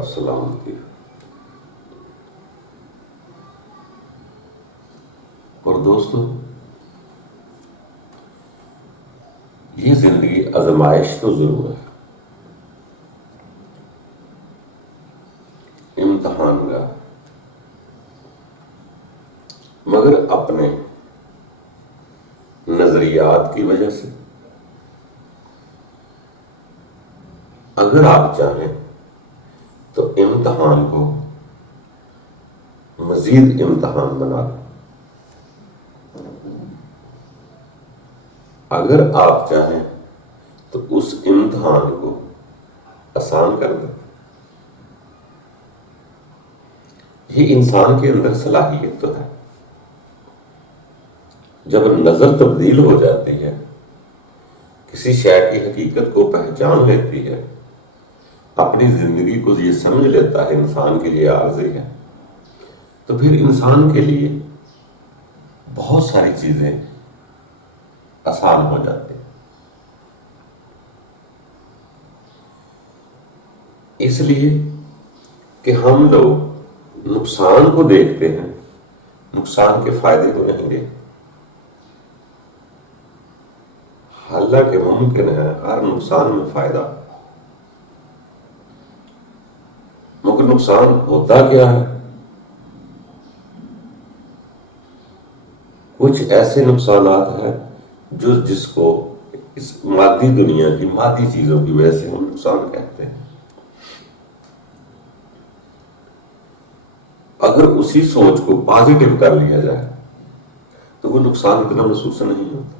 اور سلامتی اور دوستو، یہ زندگی آزمائش تو ضرور ہے، امتحان کا، مگر اپنے نظریات کی وجہ سے اگر آپ چاہیں تو امتحان کو مزید امتحان بنا دیں، اگر آپ چاہیں تو اس امتحان کو آسان کر دیں۔ یہ انسان کے اندر صلاحیت تو ہے، جب نظر تبدیل ہو جاتی ہے، کسی شے کی حقیقت کو پہچان لیتی ہے، اپنی زندگی کو یہ سمجھ لیتا ہے انسان کے لیے عارضی ہے، تو پھر انسان کے لیے بہت ساری چیزیں آسان ہو جاتی ہیں۔ اس لیے کہ ہم لوگ نقصان کو دیکھتے ہیں، نقصان کے فائدے کو نہیں دیکھتے۔ حالانکہ ممکن ہے ہر نقصان میں فائدہ، مگر نقصان ہوتا کیا ہے؟ کچھ ایسے نقصانات ہیں جس کو اس مادی دنیا کی مادی چیزوں کی وجہ سے ہم نقصان کہتے ہیں۔ اگر اسی سوچ کو پازیٹو کر لیا جائے تو وہ نقصان اتنا محسوس نہیں ہوتا،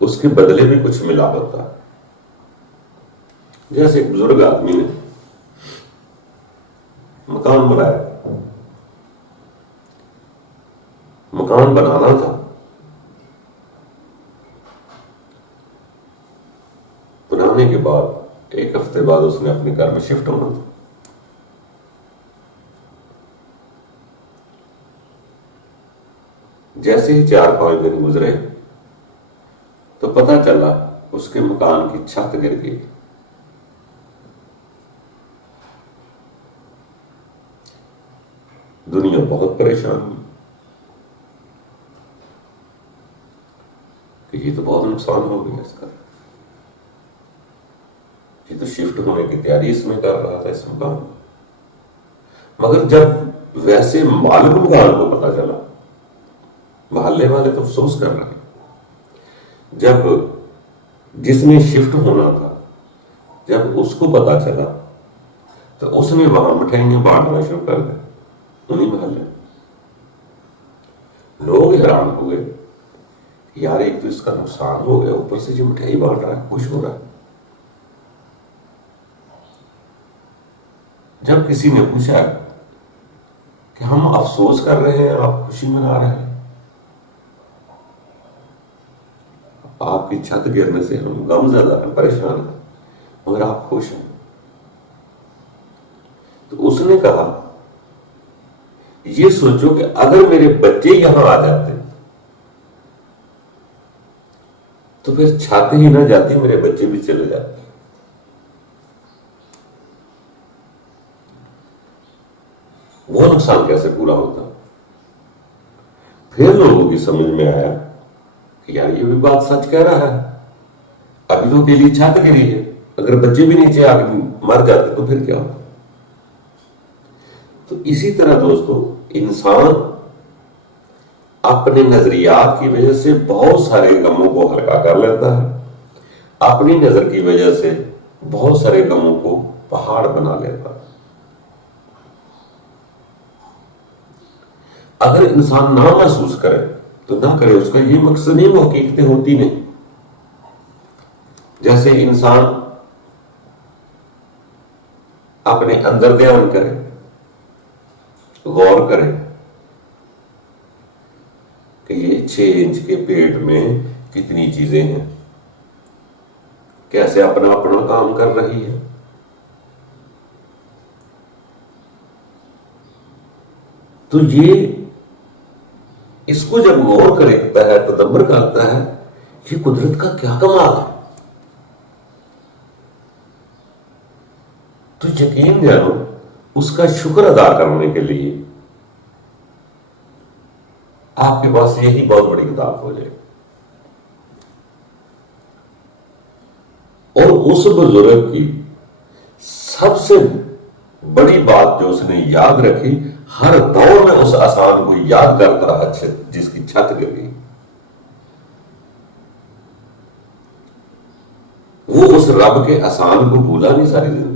اس کے بدلے بھی کچھ ملا ہوتا ہے۔ جیسے ایک بزرگ آدمی نے مکان بنایا، مکان بنانا تھا، بنانے کے بعد ایک ہفتے بعد اس نے اپنے گھر میں شفٹ ہونا تھا۔ جیسے ہی 4-5 دن گزرے تو پتہ چلا اس کے مکان کی چھت گر گئی۔ دنیا بہت پریشان ہوئی کہ یہ تو بہت نقصان ہو گیا اس کا، یہ تو شفٹ ہونے کی تیاری اس میں کر رہا تھا اس مکان میں۔ مگر جب ویسے مالک مکان کو پتہ چلا، محلے والے تو افسوس کر رہے ہیں، جب جس نے شفٹ ہونا تھا جب اس کو پتہ چلا تو اس نے وہاں مٹھائیاں بانٹنا شروع کر دیں انہیں محلے۔ لوگ حیران ہوئے، یار ایک تو اس کا نقصان ہو گیا، اوپر سے جو مٹھائی بانٹ رہا ہے خوش ہو رہا ہے۔ جب کسی نے پوچھا کہ ہم افسوس کر رہے ہیں آپ خوشی منا رہے ہیں، آپ کی چھت گرنے سے ہم غم زدہ ہیں، پریشان ہیں، مگر آپ خوش ہیں۔ تو اس نے کہا یہ سوچو کہ اگر میرے بچے یہاں آ جاتے تو پھر چھت ہی نہ جاتی، میرے بچے بھی چلے جاتے۔ وہ نقصان کیسے پورا ہوتا؟ پھر لوگوں کی سمجھ میں آیا کہ یار یہ بھی بات سچ کہہ رہا ہے، ابھی تو کے لیے چھت گری ہے، اگر بچے بھی نیچے آ کے مر جاتے تو پھر کیا ہوتا؟ تو اسی طرح دوستو، انسان اپنے نظریات کی وجہ سے بہت سارے غموں کو ہلکا کر لیتا ہے، اپنی نظر کی وجہ سے بہت سارے غموں کو پہاڑ بنا لیتا ہے۔ اگر انسان نہ محسوس کرے تو نہ کرے، اس کا یہ مقصد نہیں، وہ حقیقتیں ہوتی نہیں۔ جیسے انسان اپنے اندر دھیان کرے، غور کرے کہ یہ 6 انچ کے پیٹ میں کتنی چیزیں ہیں، کیسے اپنا اپنا کام کر رہی ہے۔ تو یہ اس کو جب غور کرتا ہے، تدبر کرتا ہے، یہ قدرت کا کیا کمال ہے۔ تو یقین جانو اس کا شکر ادا کرنے کے لیے آپ کے پاس یہی بہت بڑی کتاب ہو جائے. اور اس بزرگ کی سب سے بڑی بات جو اس نے یاد رکھی، ہر دور میں اس آسان کو یاد کرتا رہا جس کی چھت گر گئی. وہ اس رب کے آسان کو بھولا نہیں ساری زندگی.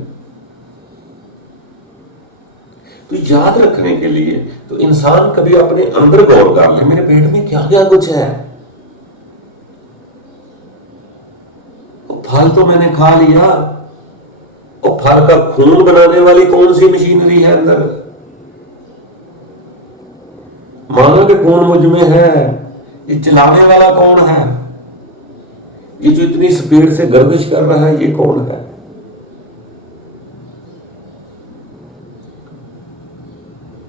تو یاد رکھنے کے لیے تو انسان کبھی اپنے اندر غور کر لے، میرے پیٹ میں کیا کیا کچھ ہے. پھل تو میں نے کھا لیا، اور پھل کا خون بنانے والی کون سی مشینری ہے اندر؟ مانا کہ خون مجھ میں ہے، یہ چلانے والا کون ہے؟ یہ جو اتنی سپیڈ سے گردش کر رہا ہے یہ کون ہے؟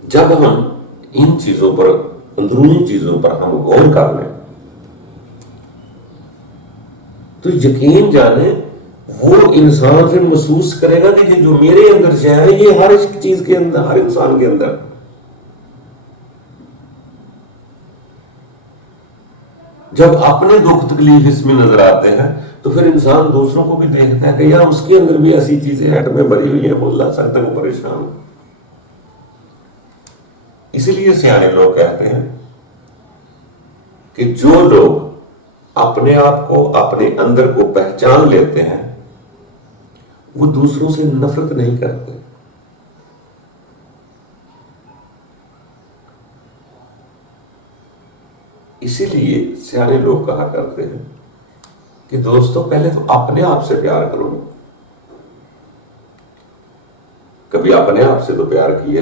جب ہم ان چیزوں پر، اندرونی چیزوں پر ہم غور کر لیں تو یقین جانے وہ انسان پھر محسوس کرے گا کہ یہ جو میرے اندر سے ہے یہ ہر چیز کے اندر، ہر انسان کے اندر. جب اپنے دکھ تکلیف اس میں نظر آتے ہیں تو پھر انسان دوسروں کو بھی دیکھتا ہے کہ یار اس کے اندر بھی ایسی چیزیں ہیٹ میں بھری ہوئی ہیں، وہ اللہ سکتا ہے وہ پریشان. اسی لیے سیانے لوگ کہتے ہیں کہ جو لوگ اپنے آپ کو، اپنے اندر کو پہچان لیتے ہیں وہ دوسروں سے نفرت نہیں کرتے. اسی لیے سیانے لوگ کہا کرتے ہیں کہ دوستو پہلے تو اپنے آپ سے پیار کرو. کبھی اپنے آپ سے تو پیار کیا؟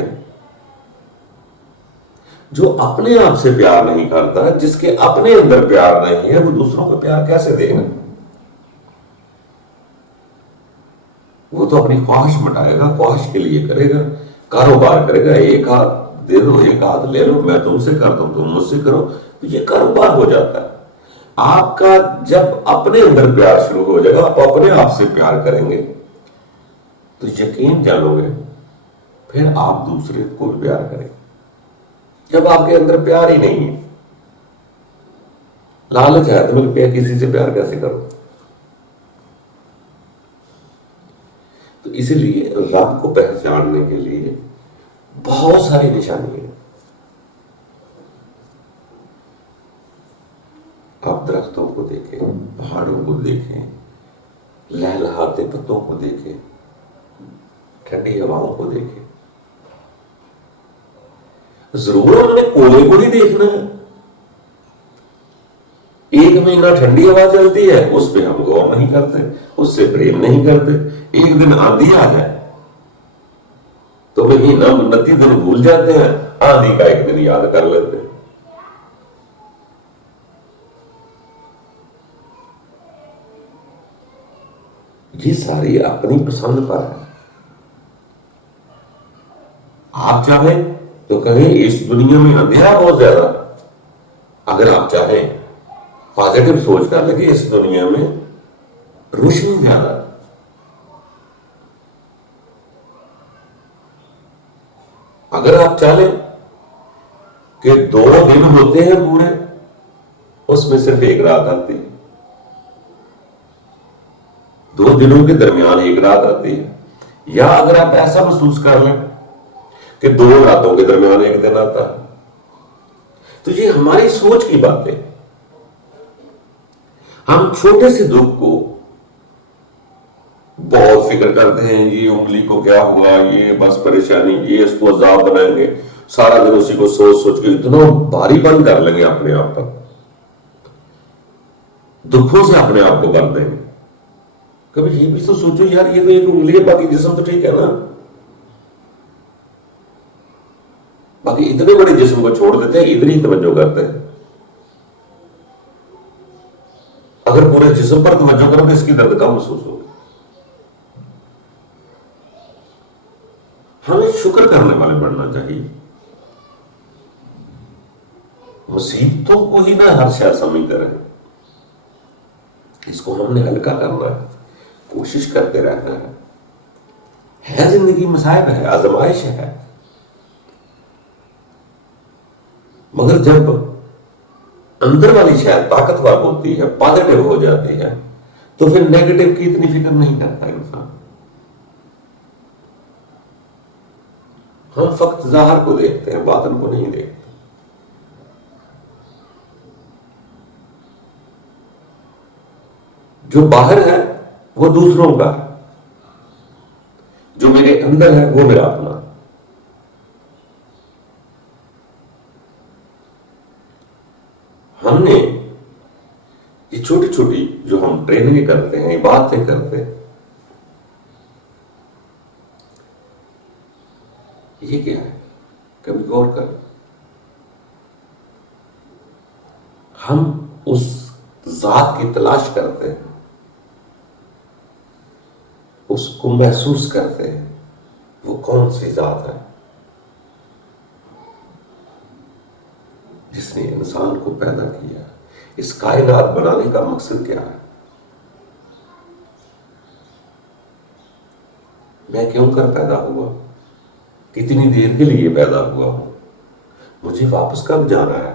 جو اپنے آپ سے پیار نہیں کرتا، جس کے اپنے اندر پیار نہیں ہے، وہ دوسروں کو پیار کیسے دے گا؟ وہ تو اپنی خواہش مٹائے گا، خواہش کے لیے کرے گا، کاروبار کرے گا، ایک ہاتھ دے دو ایک ہاتھ لے لو، میں تم سے کرتا ہوں تم مجھ سے کرو، تو یہ کاروبار ہو جاتا ہے. آپ کا جب اپنے اندر پیار شروع ہو جائے گا، آپ اپنے آپ سے پیار کریں گے تو یقین جانو گے پھر آپ دوسرے کو بھی پیار کریں. جب آپ کے اندر پیار ہی نہیں ہے، لالچ ہے تو میں کسی سے پیار کیسے کروں؟ تو اسی لیے رب کو پہچاننے کے لیے بہت ساری نشانی ہیں. آپ درختوں کو دیکھیں، پہاڑوں کو دیکھیں، لہلہاتے پتوں کو دیکھیں، ٹھنڈی ہواؤں کو دیکھیں. ضرور ہم نے کولے کو ہی دیکھنا ہے. ایک مہینہ ٹھنڈی ہوا چلتی ہے، اس پہ ہم غور نہیں کرتے، اس سے پریم نہیں کرتے. ایک دن آندھی آ جائے تو مہینہ 29 دن بھول جاتے ہیں، آندھی کا ایک دن یاد کر لیتے ہیں. یہ ساری اپنی پسند پر ہے. آپ چاہیں تو کہیں اس دنیا میں اندھیرا بہت زیادہ، اگر آپ چاہیں پازیٹو سوچ کر لیں کہ اس دنیا میں روشنی زیادہ. اگر آپ چاہیں کہ 2 دن ہوتے ہیں پورے، اس میں صرف ایک رات آتی ہے، 2 دنوں کے درمیان ایک رات آتی ہے. یا اگر آپ ایسا محسوس کر لیں کہ 2 راتوں کے درمیان ایک دن آتا ہے، تو یہ ہماری سوچ کی بات ہے. ہم چھوٹے سے دکھ کو بہت فکر کرتے ہیں، یہ انگلی کو کیا ہوا، یہ بس پریشانی، یہ اس کو عذاب بنائیں گے، سارا دن اسی کو سوچ سوچ کے اتنا بھاری بند کر لیں گے اپنے آپ پر، دکھوں سے اپنے آپ کو بند دیں گے. کبھی یہ بھی تو سوچو یار یہ تو ایک انگلی ہے، باقی جسم تو ٹھیک ہے نا. باقی اتنے بڑے جسم کو چھوڑ دیتے ہیں، ادھر ہی توجہ کرتے ہیں. اگر پورے جسم پر توجہ کرو تو اس کی درد کم محسوس ہوگی. ہمیں شکر کرنے والے بننا چاہیے. مصیبتوں کو ہی نہ ہر شے سمجھتے رہے، اس کو ہم نے ہلکا کرنا ہے، کوشش کرتے رہنا ہے. ہے زندگی مصائب ہے، آزمائش ہے، مگر جب اندر والی شاید طاقتور ہوتی ہے، پازیٹو ہو جاتی ہے، تو پھر نیگیٹو کی اتنی فکر نہیں کرتا انسان. ہم فقط ظاہر کو دیکھتے ہیں، باطن کو نہیں دیکھتے. جو باہر ہے وہ دوسروں کا ہے، جو میرے اندر ہے وہ میرا اپنا. ہم نے یہ چھوٹی چھوٹی جو ہم ٹریننگ کرتے ہیں، باتیں کرتے ہیں، یہ کیا ہے؟ کبھی غور کر. ہم اس ذات کی تلاش کرتے ہیں، اس کو محسوس کرتے ہیں، وہ کون سی ذات ہے جس نے انسان کو پیدا کیا. اس کائنات بنانے کا مقصد کیا ہے؟ میں کیوں کر پیدا ہوا؟ کتنی دیر کے لیے پیدا ہوا ہوں؟ مجھے واپس کب جانا ہے؟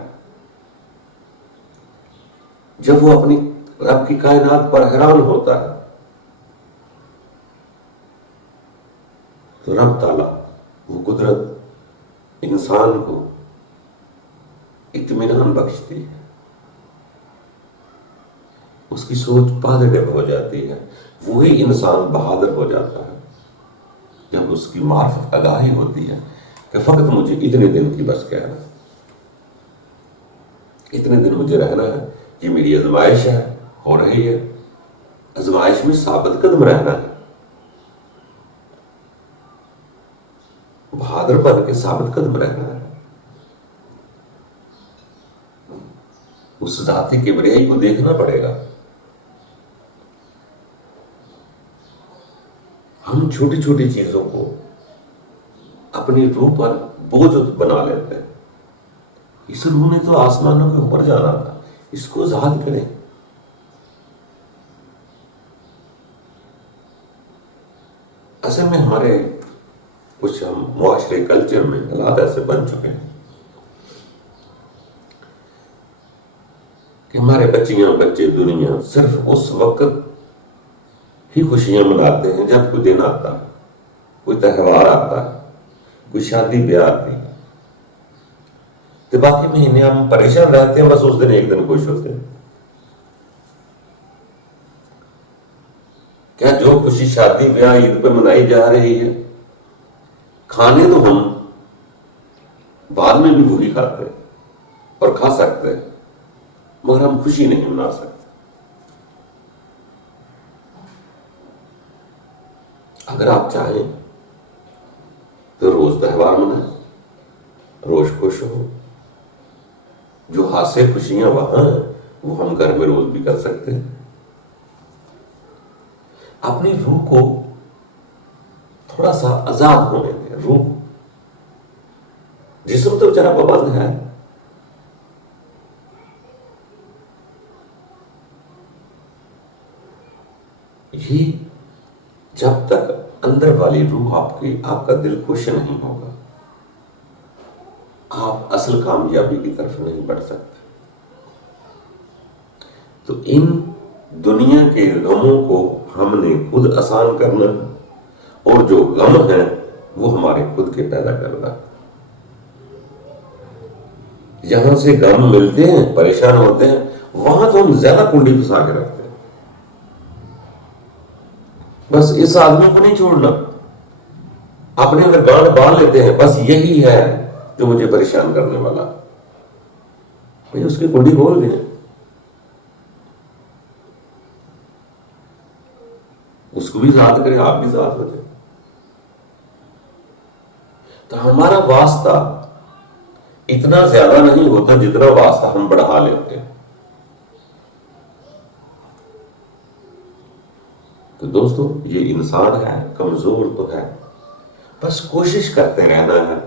جب وہ اپنی رب کی کائنات پر حیران ہوتا ہے تو رب تعالیٰ وہ قدرت انسان کو اطمینان بخشتی ہے، اس کی سوچ پازیٹو ہو جاتی ہے، وہی انسان بہادر ہو جاتا ہے جب اس کی معرفت آگاہی ہوتی ہے کہ فقط مجھے اتنے دن کی بس کہنا، اتنے دن مجھے رہنا ہے، یہ میری آزمائش ہے، ہو رہی ہے، آزمائش میں ثابت قدم رہنا ہے، بہادر بن کے ثابت قدم رہنا ہے، اس ذاتی کبریائی کو دیکھنا پڑے گا. ہم چھوٹی چھوٹی چیزوں کو اپنی روح پر بوجھ بنا لیتے ہیں. اس روح نے تو آسمانوں کے اوپر جانا تھا، اس کو ذات کریں. اصل میں ہمارے کچھ ہم معاشرے کلچر میں حالات ایسے بن چکے ہیں کہ ہمارے بچے دنیا صرف اس وقت ہی خوشیاں مناتے ہیں جب کوئی دن آتا ہے، کوئی تہوار آتا ہے، کوئی شادی بیاہ آتی ہے، تو باقی مہینے ہم پریشان رہتے ہیں، بس اس دن ایک دن خوش ہوتے ہیں. کیا جو خوشی شادی بیاہ عید پہ منائی جا رہی ہے، کھانے تو ہم بعد میں بھی وہی کھاتے ہیں اور کھا سکتے ہیں، مگر ہم خوشی نہیں منا سکتے. اگر آپ چاہیں تو روز تہوار منائیں، روز خوش ہو. جو حاصل خوشیاں وہاں ہیں وہ ہم گھر میں روز بھی کر سکتے ہیں. اپنی روح کو تھوڑا سا آزاد ہونے دیں. روح، جسم تو بیچارہ پابند ہے، یہ جب تک اندر والی روح آپ کا دل خوش نہیں ہوگا، آپ اصل کامیابی کی طرف نہیں بڑھ سکتے. تو ان دنیا کے غموں کو ہم نے خود آسان کرنا ہے، اور جو غم ہیں وہ ہمارے خود کے پیدا کرنا. یہاں سے غم ملتے ہیں، پریشان ہوتے ہیں، وہاں تو ہم زیادہ کنڈی پھنسا کے رکھتے ہیں. بس اس آدمی کو نہیں چھوڑنا، اپنے اندر گانٹ باندھ لیتے ہیں، بس یہی ہے جو مجھے پریشان کرنے والا. بھئی اس کی کنڈی کھول دیں، اس کو بھی ذات کریں، آپ بھی ذات ہو جائیں. تو ہمارا واسطہ اتنا زیادہ نہیں ہوتا جتنا واسطہ ہم بڑھا لیتے ہیں. تو دوستو، یہ انسان ہے، کمزور تو ہے، بس کوشش کرتے رہنا ہے،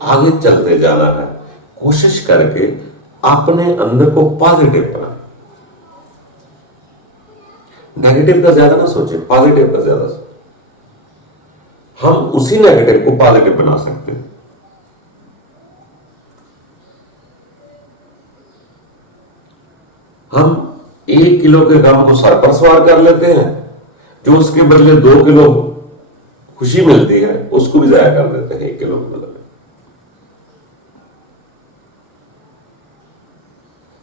آگے چلتے جانا ہے، کوشش کر کے اپنے اندر کو پازیٹو بنا. نیگیٹو کا زیادہ نہ سوچیں، پازیٹو کا زیادہ سوچیں. ہم اسی نیگیٹو کو پازیٹو بنا سکتے ہیں. ہم 1 کلو کے غم کو سر پر سوار کر لیتے ہیں، جو اس کے بدلے 2 کلو خوشی ملتی ہے اس کو بھی ضائع کر دیتے ہیں 1 کلو کے بدلے.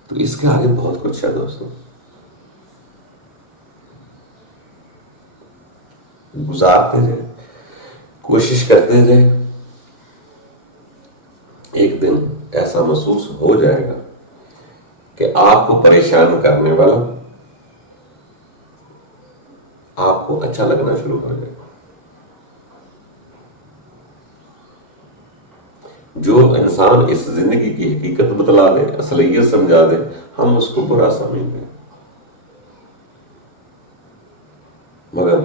تو اس کے آگے بہت کچھ ہے دوستوں. گزارتے جائیں، کوشش کرتے جائیں، ایک دن ایسا محسوس ہو جائے گا کہ آپ کو پریشان کرنے والا آپ کو اچھا لگنا شروع ہو جائے گا. جو انسان اس زندگی کی حقیقت بتلا دے، اصلیت سمجھا دے، ہم اس کو برا سمجھتے ہیں. مگر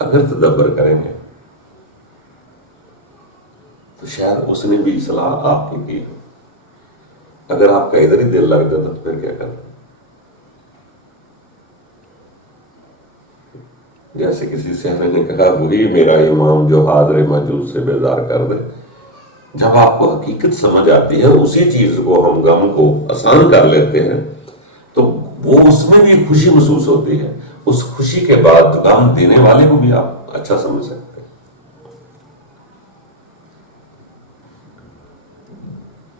اگر تدبر کریں گے تو شاید اس نے بھی اصلاح آپ کی ہو. اگر آپ کا ادھر ہی دل لگ جاتا تو پھر کیا کریں؟ جیسے کسی صحابی نے کہا، وہی میرا امام جو حاضر موجود سے بیزار کر دے. جب آپ کو حقیقت سمجھ آتی ہے، اسی چیز کو ہم غم کو آسان کر لیتے ہیں تو وہ اس میں بھی خوشی محسوس ہوتی ہے. اس خوشی کے بعد غم دینے والے کو بھی آپ اچھا سمجھ سکتے ہیں.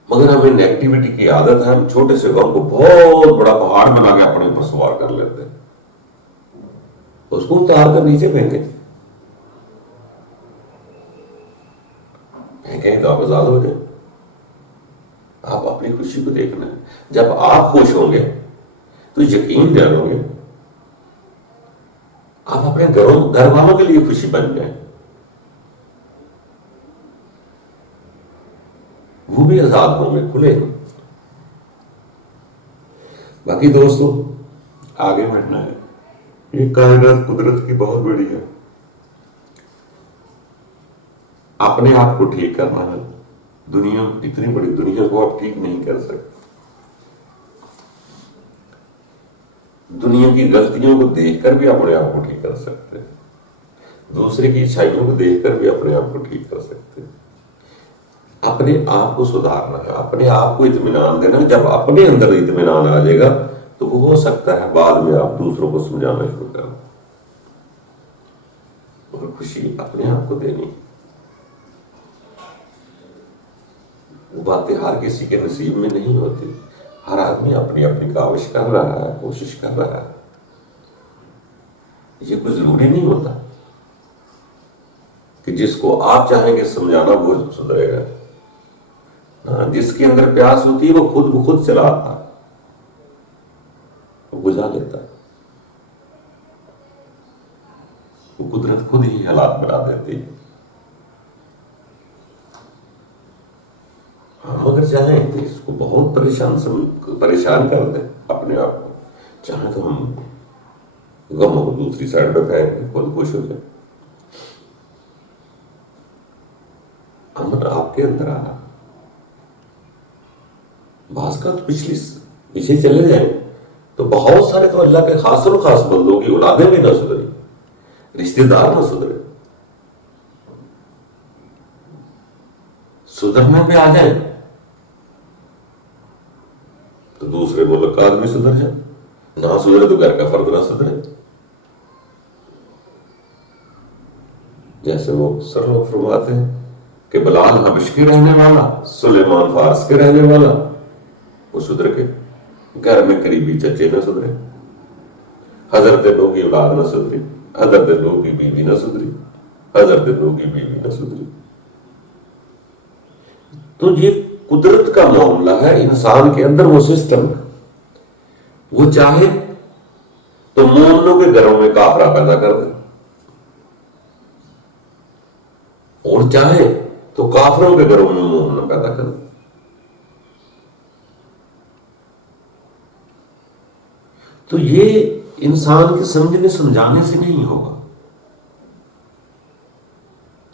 مگر ہمیں نیگیٹیوٹی کی عادت ہے، ہم چھوٹے سے غم کو بہت بڑا پہاڑ بنا کے اپنے اوپر سوار کر لیتے ہیں. اس کو اتار کر نیچے پھینکیں تو آپ آزاد ہو جائیں. آپ اپنی خوشی کو دیکھنا ہے. جب آپ خوش ہوں گے تو یقین جانو گے آپ اپنے گھر والوں کے لیے خوشی بن جائیں. وہ بھی آزاد ہوں گے، کھلے ہیں. باقی دوستوں آگے بڑھنا ہے. یہ کائنات قدرت کی بہت بڑی ہے. اپنے آپ کو ٹھیک کرنا ہے. دنیا اتنی بڑی دنیا کو آپ ٹھیک نہیں کر سکتے. دنیا کی غلطیوں کو دیکھ کر بھی اپنے آپ کو ٹھیک کر سکتے ہیں. دوسرے کی اچھائیوں کو دیکھ کر بھی اپنے آپ کو ٹھیک کر سکتے ہیں. اپنے آپ کو سدھارنا ہے، اپنے آپ کو اطمینان دینا. جب اپنے اندر اطمینان آ جائے گا تو وہ ہو سکتا ہے بعد میں آپ دوسروں کو سمجھانا شروع کریں. اور خوشی اپنے آپ کو دینی. وہ باتیں ہر کسی کے نصیب میں نہیں ہوتی. ہر آدمی اپنی اپنی کاوش کر رہا ہے، کوشش کر رہا ہے. یہ کوئی ضروری نہیں ہوتا کہ جس کو آپ چاہیں گے سمجھانا وہ سدھرے گا. جس کے اندر پیاس ہوتی ہے وہ خود چلا آتا ہے، وہ بجھا لیتا ہے. وہ قدرت خود ہی حالات بنا دیتی ہے. ہم اگر چاہیں تو اس کو بہت پریشان کر دیں اپنے آپ کو. چاہیں تو ہم غم کو دوسری سائڈ پہ پھینک کے خود خوش ہو جائیں. امن آپ کے اندر آنا. بعض کا تو پیچھے چلے جائیں تو بہت سارے تو اللہ کے خاص اور خاص بندوں کی اولادیں بھی نہ سدھری، رشتے دار نہ سدھرے. سدھرنے پہ آ جائیں تو دوسرے ملکات بھی سدھر جائیں. نہ سدھرے تو گھر کا فرد نہ سدھرے. جیسے وہ سر لوگ فرماتے ہیں کہ بلال حبش کے رہنے والا، سلیمان فارس کے رہنے والا، وہ سدھر کے گھر میں قریبی چچے نہ سدھرے. حضرت نوح کی اولاد نہ سدھری، حضرت نوح کی بیوی نہ سدھری، حضرت نوح کی بیوی نہ سدھری. تو یہ قدرت کا معاملہ ہے. انسان کے اندر وہ سسٹم ہے. وہ چاہے تو مومنوں کے گھروں میں کافرہ پیدا کر دے، اور چاہے تو کافروں کے گھروں میں مومن پیدا کر دے. تو یہ انسان کے سمجھنے سمجھانے سے نہیں ہوگا.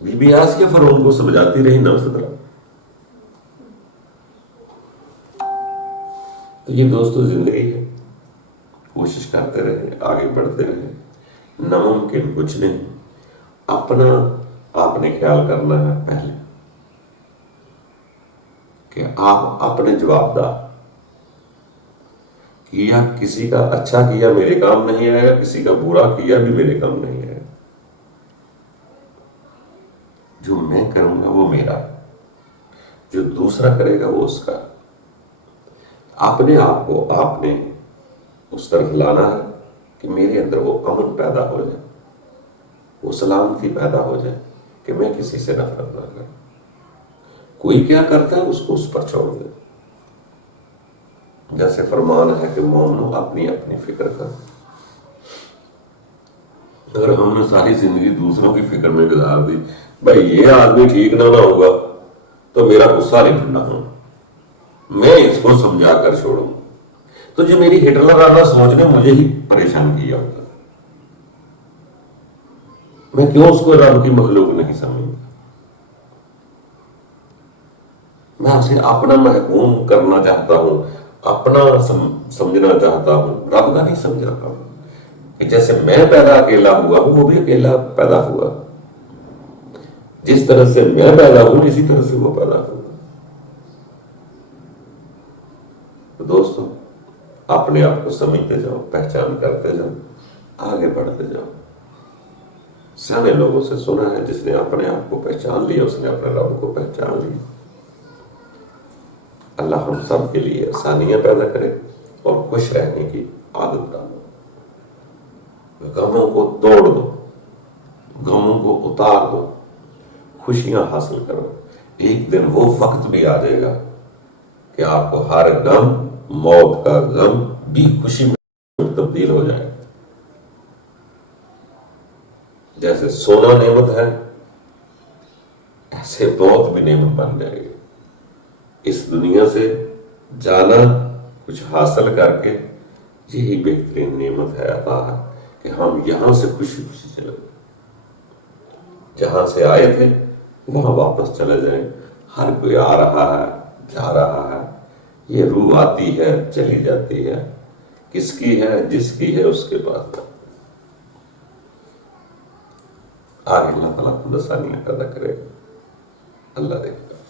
بی بی آسیہ فرعون کو سمجھاتی رہی، نہ سدھرا. تو یہ دوستو زندگی ہے. کوشش کرتے رہے، آگے بڑھتے رہے. ناممکن کچھ نہیں. اپنا آپ آپ نے خیال کرنا ہے پہلے کہ آپ اپنے جواب دہ کیا، کسی کا اچھا کیا میرے کام نہیں آیا، کسی کا برا کیا بھی میرے کام نہیں آیا، جو میں کروں گا وہ میرا، جو دوسرا کرے گا وہ اس کا۔ اپنے آپ کو آپ نے اس طرف لانا ہے کہ میرے اندر وہ امن پیدا ہو جائے، وہ سلامتی پیدا ہو جائے کہ میں کسی سے نفرت نہ کروں، کوئی کیا کرتا ہے اس کو اس پر چھوڑ دے۔ جیسے فرمان ہے کہ مومنو اپنی اپنی فکر کر۔ اگر ہم نے ساری زندگی دوسروں کی فکر میں گزار دی، بھائی یہ آدمی ٹھیک نہ ہوگا تو میرا غصہ نہیں ٹھنڈا ہوں، میں اس کو سمجھا کر چھوڑوں، تو جو میری ہٹلرانہ سوچ نے مجھے ہی پریشان کیا ہوگا، میں کیوں اس کو رب کی مخلوق نہیں سمجھتا؟ میں اسے اپنا محکوم کرنا چاہتا ہوں، اپنا سمجھنا چاہتا ہوں، رب کا نہیں سمجھ رہا ہوں کہ جیسے میں پیدا اکیلا ہوا ہوں وہ بھی اکیلا پیدا ہوا، جس طرح سے میں پیدا ہوں اسی طرح سے وہ پیدا ہوا۔ تو دوستو اپنے آپ کو سمجھتے جاؤ، پہچان کرتے جاؤ، آگے بڑھتے جاؤ۔ سیانے لوگوں سے سنا ہے جس نے اپنے آپ کو پہچان لیا اس نے اپنے رب کو پہچان لیا۔ اللہ ہم سب کے لیے آسانیاں پیدا کرے اور خوش رہنے کی عادت ڈالو۔ غموں کو توڑ دو، غموں کو اتار دو، خوشیاں حاصل کرو۔ ایک دن وہ وقت بھی آ جائے گا کہ آپ کو ہر غم، موت کا غم بھی خوشی میں تبدیل ہو جائے گا۔ جیسے سونا نعمت ہے ایسے موت بھی نعمت بن جائے گی۔ اس دنیا سے جانا، کچھ حاصل کر کے، یہی بہترین نعمت ہے، عطا ہے کہ ہم یہاں سے خوشی خوشی چلے جائیں، جہاں سے آئے تھے وہاں واپس چلے جائیں۔ ہر کوئی آ رہا ہے، جا رہا ہے، یہ روح آتی ہے چلی جاتی ہے، کس کی ہے؟ جس کی ہے اس کے پاس۔ آگے اللہ تعالیٰ خود آسانیاں پیدا کرے۔ اللہ دے۔